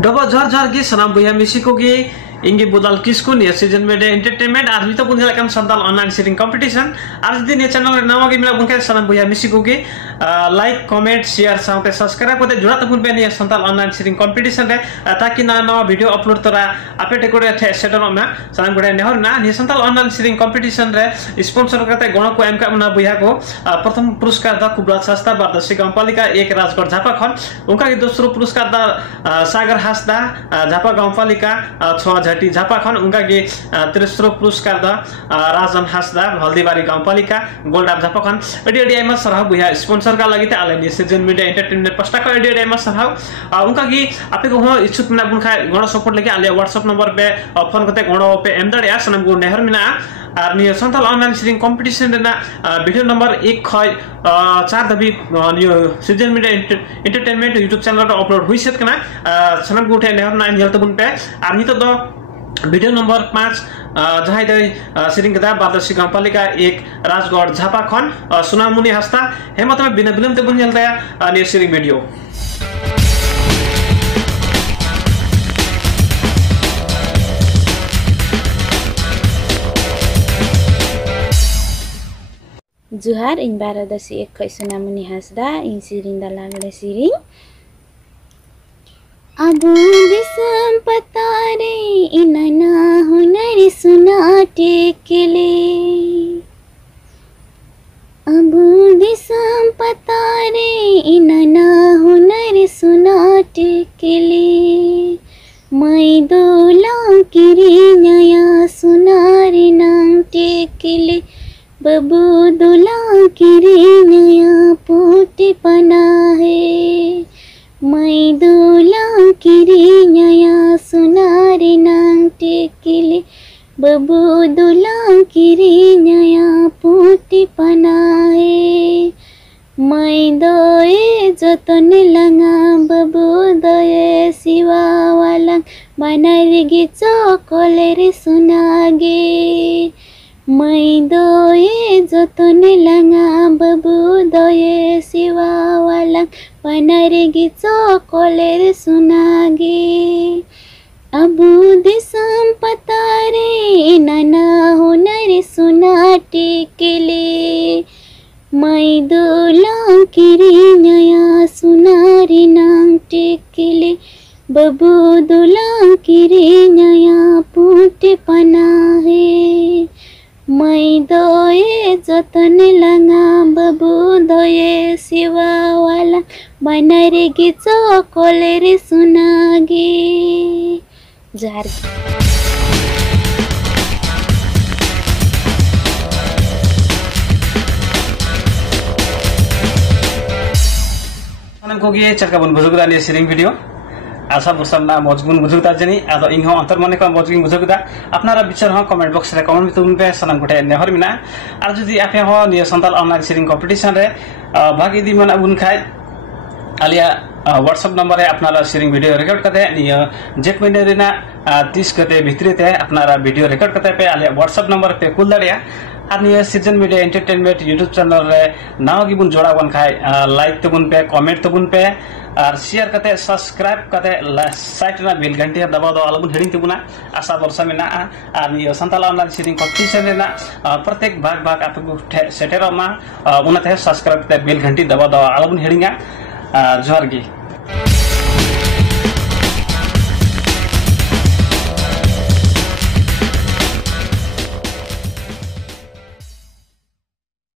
डबा झर झर की सनाम बुया मिसिको की इंगे बुदाल किसको निया सीजन में एंटरटेनमेंट आज भी तो बुनिया कम संताल ऑनलाइन सीटिंग कंपटीशन आज दिन ये चैनल नाम के मिला बुनके सनाम बुया मिसिको की लाइक कमेंट शेयर साथ सब्सक्राइब करते जुड़ा तो बुन पे निया संताल ऑनलाइन सीटिंग कंपटीशन रे ताकि ना नवा वीडियो अपलोड तोरा आपे टेकोडे सेटल में सनाम गुडे नेहर ना नि संताल ऑनलाइन सीटिंग कंपटीशन रे स्पॉन्सर करते गण को एमका ना बुया को प्रथम पुरस्कार दा कुबला सस्ता बारदर्शी गांवपालिका एक राजगढ़ झापा खन उनका के दूसरो पुरस्कार दा सागर हासदा झापा गांवपालिका 6 झटी झापा खन उनका के तेस्रो पुरस्कार दा राजन हासदा हल्दीबारी गांवपालिका गोल्ड अफ झापा खन एडीआई में सरह बुया स्पॉन्सर का लगी आले सीजन मीडिया एंटरटेनमेंट पस्ता का एडीआई में सरह उनका की आपे को हो इच्छुक में बुन खाए गण सपोर्ट लेके आले व्हाट्सएप नंबर पे फोन करते गण पे एमदाड़िया सनम गो नेहर मिना और neo Santal online sitting competition रेना वीडियो नंबर 1 खय 4 दबी neo season media entertainment YouTube channel रे अपलोड हुई सेत कना सनम गो उठे नेहर ना नियल तो बुन पे और नि तो दो वीडियो नंबर 5 जहाँ सीटिंग कदा बारदर्शी गांवपालिका एक राजगढ़ झापा खन सुनामुनि हस्ता हेमत में बिना बिलम ते बुन जलता नियो सीटिंग वीडियो जुहार इन बारदर्शी एक खै सुनामुनि हस्दा इन सिरिङ दा लागले सिरिङ अबु दिसम पतारे इनना हुनर सुना टेकले अबु दिसम पतारे इनना हुनर सुना टेकले मै दोला किरी नया सुनारे नाम टेकले बबू दुला किरी नया पोटे पना है मैं दुला किरी नया सुनारे नाम टेकले बबू दुला किरी नया पोटे पना है मैं दोए जतन लंगा बबू दोए सिवा वाला बनारेगी चौकोले रे सुनागे मैं दोए जतन लंगा बबू दोए सिवा वाला पनारेगी चौकोलेर सुनागे अबू दिसम पतारे नाना हुनर सुना टेकले मैं दोला किरी नया सुनारे नाम टेकले बबू दोला किरी नया पोटे पना है मैं दोए जतन लंगा बबू दोए सिवा वाला बनारेगी चौकोले रे सुनागे जार को गे चरका बन बुजुगदा ने सीरिंग वीडियो आशा बुसमना मजगुन बुजुगदा जनी आदो इंग हो अंतर मने का मजगुन बुजुगदा अपनारा विचार हो कमेंट बॉक्स रे कमेंट तुम पे सनम गुटे नेहर मिना और जदी आपे हो neo Santal online sitting competition रे भागी दी मन बुन खाय आलिया व्हाट्सएप नंबर है अपनारा सीटिंग वीडियो रिकॉर्ड करते नियो जेट महीने रेना 30 गते भितरी ते अपनारा वीडियो रिकॉर्ड करते पे आलिया व्हाट्सएप नंबर पे कुल दड़िया और neo season media entertainment YouTube channel रे नाव की बुन जोड़ा बन खाय लाइक तो बुन पे कमेंट तो बुन पे और शेयर करते सब्सक्राइब करते साइट ना बेल घंटी दबा दो अलबुन हेडिंग तबुना आशा वर्षा में ना और neo Santal online sitting competition रे ना प्रत्येक भाग भाग आपको सेटेरो मा उनते सब्सक्राइब करते बेल घंटी दबा दो अलबुन हेडिंगा जोहार गी।